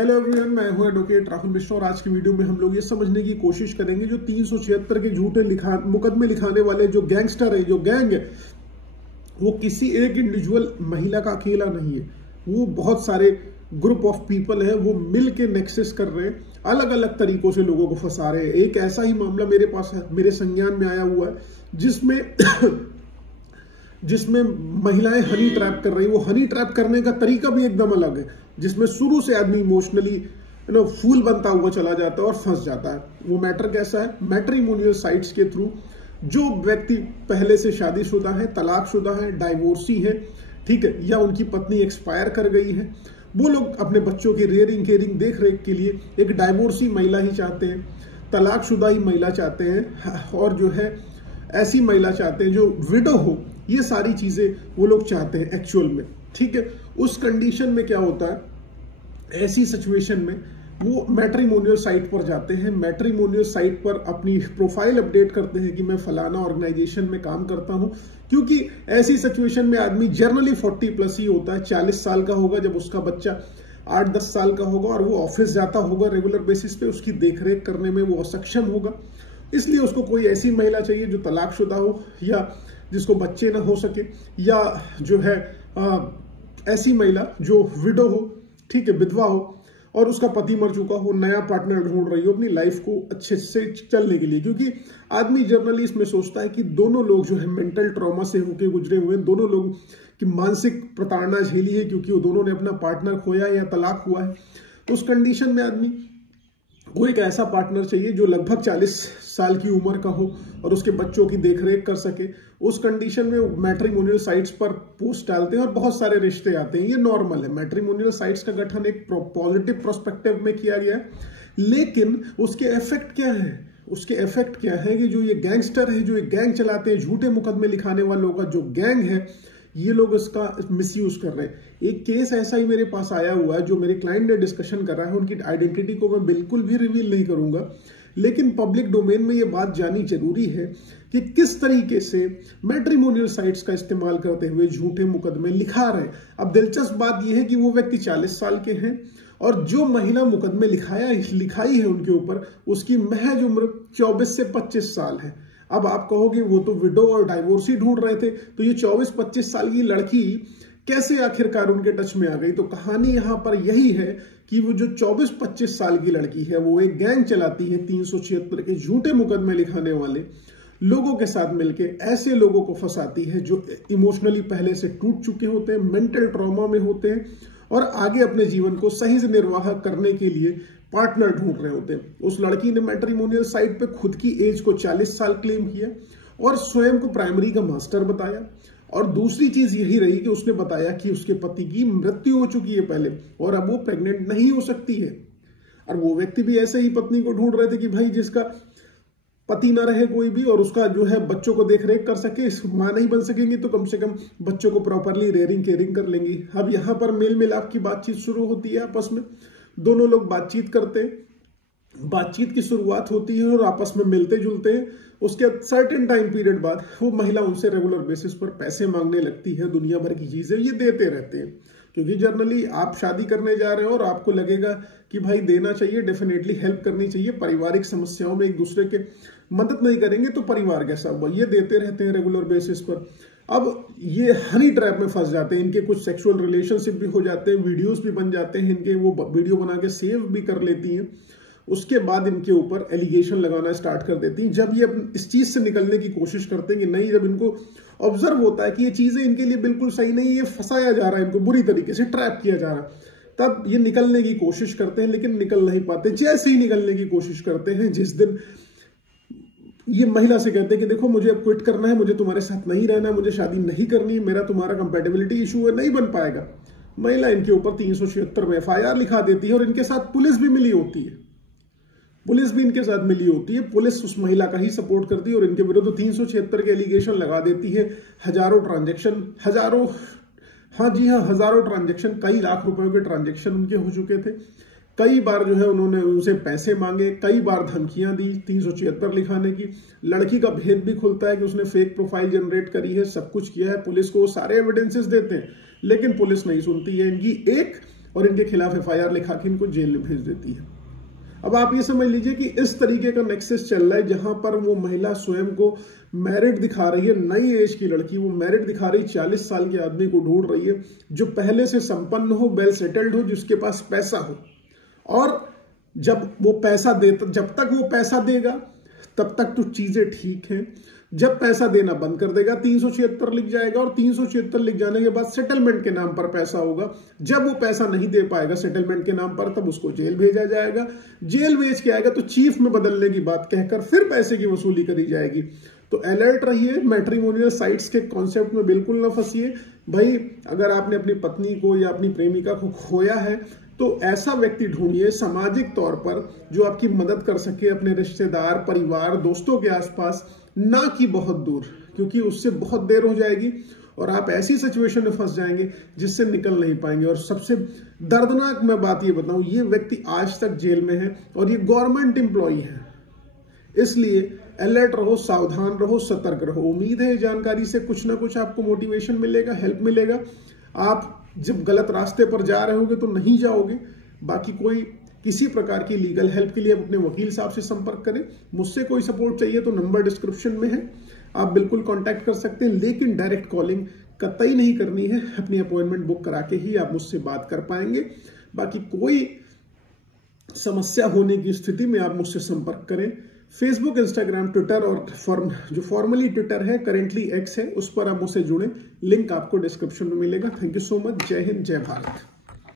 Hello everyone, मैं हूं advocate Rahul Mishra और आज की वीडियो में हम लोग ये समझने की कोशिश करेंगे जो 376 के झूठे मुकदमे लिखाने वाले जो गैंगस्टर है, जो गैंग है, वो किसी एक इंडिविजुअल महिला का अकेला नहीं है। वो बहुत सारे ग्रुप ऑफ पीपल है, वो मिल के नेक्सस कर रहे हैं, अलग अलग तरीकों से लोगों को फंसा रहे हैं। एक ऐसा ही मामला मेरे पास है, मेरे संज्ञान में आया हुआ है जिसमें महिलाएं हनी ट्रैप कर रही। वो हनी ट्रैप करने का तरीका भी एकदम अलग है, जिसमें शुरू से आदमी इमोशनली फूल बनता हुआ चला जाता है और फंस जाता है। वो मैटर कैसा है? मैट्रिमोनियल साइट्स के थ्रू जो व्यक्ति पहले से शादीशुदा है, तलाकशुदा है, डाइवोर्सी है, ठीक है, या उनकी पत्नी एक्सपायर कर गई है, वो लोग अपने बच्चों की रेयरिंग केयरिंग देख रेख के लिए एक डाइवोर्सी महिला ही चाहते हैं, तलाकशुदा ही महिला चाहते हैं, और जो है ऐसी महिला चाहते हैं जो विडो हो। ये सारी चीजें वो लोग चाहते हैं एक्चुअल में, ठीक है। उस कंडीशन में क्या होता है, ऐसी सिचुएशन में वो मैट्रिमोनियल साइट पर जाते हैं। मैट्रिमोनियल साइट पर अपनी प्रोफाइल अपडेट करते हैं कि मैं फलाना ऑर्गेनाइजेशन में काम करता हूं, क्योंकि ऐसी सिचुएशन में आदमी जनरली 40+ ही होता है। 40 साल का होगा जब उसका बच्चा 8-10 साल का होगा और वो ऑफिस जाता होगा रेगुलर बेसिस पे, उसकी देखरेख करने में वो असक्षम होगा। इसलिए उसको कोई ऐसी महिला चाहिए जो तलाकशुदा हो, या जिसको बच्चे ना हो सके, या जो है ऐसी महिला जो विडो हो, ठीक है, विधवा हो, और उसका पति मर चुका हो, नया पार्टनर ढूंढ रही हो अपनी लाइफ को अच्छे से चलने के लिए। क्योंकि आदमी जनरली इसमें सोचता है कि दोनों लोग जो है मेंटल ट्रॉमा से होके गुजरे हुए हैं, दोनों लोग की मानसिक प्रताड़ना झेली है, क्योंकि वो दोनों ने अपना पार्टनर खोया या तलाक हुआ है। तो उस कंडीशन में आदमी को एक ऐसा पार्टनर चाहिए जो लगभग 40 साल की उम्र का हो और उसके बच्चों की देखरेख कर सके। उस कंडीशन में मैट्रिमोनियल साइट्स पर पोस्ट डालते हैं और बहुत सारे रिश्ते आते हैं। ये नॉर्मल है। मैट्रिमोनियल साइट्स का गठन एक पॉजिटिव प्रोस्पेक्टिव में किया गया है, लेकिन उसके इफेक्ट क्या है? उसके इफेक्ट क्या है कि जो ये गैंगस्टर है, जो ये गैंग चलाते हैं, झूठे मुकदमे लिखाने वालों का जो गैंग है, ये लोग इसका मिसयूज कर रहे हैं। एक केस ऐसा ही मेरे पास आया हुआ है जो मेरे क्लाइंट ने डिस्कशन कर रहा है। उनकी आइडेंटिटी को मैं बिल्कुल भी रिवील नहीं करूंगा, लेकिन पब्लिक डोमेन में ये बात जानी जरूरी है कि किस तरीके से मैट्रिमोनियल साइट्स का इस्तेमाल करते हुए झूठे मुकदमे लिखा रहे हैं। अब दिलचस्प बात यह है कि वो व्यक्ति 40 साल के हैं और जो महिला मुकदमे लिखाई है उनके ऊपर, उसकी महज उम्र 24 से 25 साल है। अब आप कहोगे वो तो विडो और डाइवोर्सी ढूंढ रहे थे, तो ये 24-25 साल की लड़की कैसे आखिरकार उनके टच में आ गई? तो कहानी यहां पर यही है कि वो जो 24-25 साल की लड़की है, वो एक गैंग चलाती है 376 के झूठे मुकदमे लिखाने वाले लोगों के साथ मिलके ऐसे लोगों को फंसाती है जो इमोशनली पहले से टूट चुके होते हैं, मेंटल ट्रॉमा में होते हैं और आगे अपने जीवन को सही से निर्वाह करने के लिए पार्टनर ढूंढ रहे होते हैं। उस लड़की ने मैट्रिमोनियल साइट पे खुद की एज को 40 साल क्लेम किया और स्वयं को प्राइमरी का मास्टर बताया। और दूसरी चीज यही रही कि उसने बताया कि उसके पति की मृत्यु हो चुकी है पहले और अब वो प्रेग्नेंट नहीं हो सकती है। और वो व्यक्ति भी ऐसे ही पत्नी को ढूंढ रहे थे कि भाई जिसका पति ना रहे कोई भी और उसका जो है बच्चों को देख रेख कर सके। मां नहीं बन सकेंगी तो कम से कम बच्चों को प्रॉपरली रेयरिंग केयरिंग कर लेंगी। अब यहाँ पर मेल मिलाप की बातचीत शुरू होती है आपस में। दोनों लोग बातचीत करते हैं, बातचीत की शुरुआत होती है और आपस में मिलते जुलते हैं। उसके सर्टेन टाइम पीरियड बाद वो महिला उनसे रेगुलर बेसिस पर पैसे मांगने लगती है, दुनिया भर की चीजें ये देते रहते हैं। क्योंकि जनरली आप शादी करने जा रहे हो और आपको लगेगा कि भाई देना चाहिए, डेफिनेटली हेल्प करनी चाहिए। पारिवारिक समस्याओं में एक दूसरे के मदद नहीं करेंगे तो परिवार कैसा हुआ? ये देते रहते हैं रेगुलर बेसिस पर। अब ये हनी ट्रैप में फंस जाते हैं। इनके कुछ सेक्सुअल रिलेशनशिप भी हो जाते हैं, वीडियोस भी बन जाते हैं इनके, वो वीडियो बना के सेव भी कर लेती हैं। उसके बाद इनके ऊपर एलिगेशन लगाना स्टार्ट कर देती हैं। जब ये इस चीज से निकलने की कोशिश करते हैं कि नहीं, जब इनको ऑब्जर्व होता है कि ये चीजें इनके लिए बिल्कुल सही नहीं, ये फंसाया जा रहा है, इनको बुरी तरीके से ट्रैप किया जा रहा है, तब ये निकलने की कोशिश करते हैं, लेकिन निकल नहीं पाते। जैसे ही निकलने की कोशिश करते हैं, जिस दिन ये महिला से कहते हैं कि देखो मुझे अब क्विट करना है, मुझे तुम्हारे साथ नहीं रहना, मुझे शादी नहीं करनी, मेरा तुम्हारा कंपेटेबिलिटी इशू है, नहीं बन पाएगा, महिला इनके ऊपर 376 में FIR लिखा देती है और इनके साथ पुलिस भी मिली होती है। पुलिस भी इनके साथ मिली होती है। पुलिस उस महिला का ही सपोर्ट करती है और इनके विरुद्ध 376 के एलिगेशन लगा देती है। हजारों ट्रांजैक्शन, हजारों ट्रांजैक्शन, कई लाख रुपए के ट्रांजैक्शन उनके हो चुके थे। कई बार जो है उन्होंने उनसे पैसे मांगे, कई बार धमकियां दी 376 लिखाने की। लड़की का भेद भी खुलता है कि उसने फेक प्रोफाइल जनरेट करी है, सब कुछ किया है। पुलिस को सारे एविडेंसेस देते हैं, लेकिन पुलिस नहीं सुनती है। इनकी एक और इनके खिलाफ FIR लिखा के इनको जेल में भेज देती है। अब आप ये समझ लीजिए कि इस तरीके का नेक्सस चल रहा है, जहां पर वो महिला स्वयं को मैरिड दिखा रही है, नई एज की लड़की वो मैरिड दिखा रही, 40 साल के आदमी को ढूंढ रही है जो पहले से संपन्न हो, वेल सेटल्ड हो, जिसके पास पैसा हो। और जब तक वो पैसा देगा तब तक तो चीजें ठीक हैं। जब पैसा देना बंद कर देगा 376 लिख जाएगा, और 376 लिख जाने के बाद सेटलमेंट के नाम पर पैसा होगा। जब वो पैसा नहीं दे पाएगा सेटलमेंट के नाम पर, तब उसको जेल भेजा जाएगा। जेल भेज के आएगा तो चीफ में बदलने की बात कहकर फिर पैसे की वसूली करी जाएगी। तो अलर्ट रहिए, मैट्रिमोनियल साइट्स के कॉन्सेप्ट में बिल्कुल ना फंसिए भाई। अगर आपने अपनी पत्नी को या अपनी प्रेमिका को खोया है तो ऐसा व्यक्ति ढूंढिए सामाजिक तौर पर जो आपकी मदद कर सके, अपने रिश्तेदार, परिवार, दोस्तों के आसपास, ना कि बहुत दूर, क्योंकि उससे बहुत देर हो जाएगी और आप ऐसी सिचुएशन में फंस जाएंगे जिससे निकल नहीं पाएंगे। और सबसे दर्दनाक मैं बात ये बताऊं, ये व्यक्ति आज तक जेल में है और ये गवर्नमेंट एम्प्लॉई है। इसलिए अलर्ट रहो, सावधान रहो, सतर्क रहो। उम्मीद है जानकारी से कुछ ना कुछ आपको मोटिवेशन मिलेगा, हेल्प मिलेगा। आप जब गलत रास्ते पर जा रहे होगे तो नहीं जाओगे। बाकी कोई किसी प्रकार की लीगल हेल्प के लिए अपने वकील साहब से संपर्क करें। मुझसे कोई सपोर्ट चाहिए तो नंबर डिस्क्रिप्शन में है, आप बिल्कुल कांटेक्ट कर सकते हैं, लेकिन डायरेक्ट कॉलिंग कतई नहीं करनी है। अपनी अपॉइंटमेंट बुक करा के ही आप मुझसे बात कर पाएंगे। बाकी कोई समस्या होने की स्थिति में आप मुझसे संपर्क करें। फेसबुक, इंस्टाग्राम, ट्विटर और जो फॉर्मली ट्विटर है, करेंटली एक्स है, उस पर आप मुझसे जुड़ें। लिंक आपको डिस्क्रिप्शन में मिलेगा। Thank you so much. जय हिंद, जय भारत।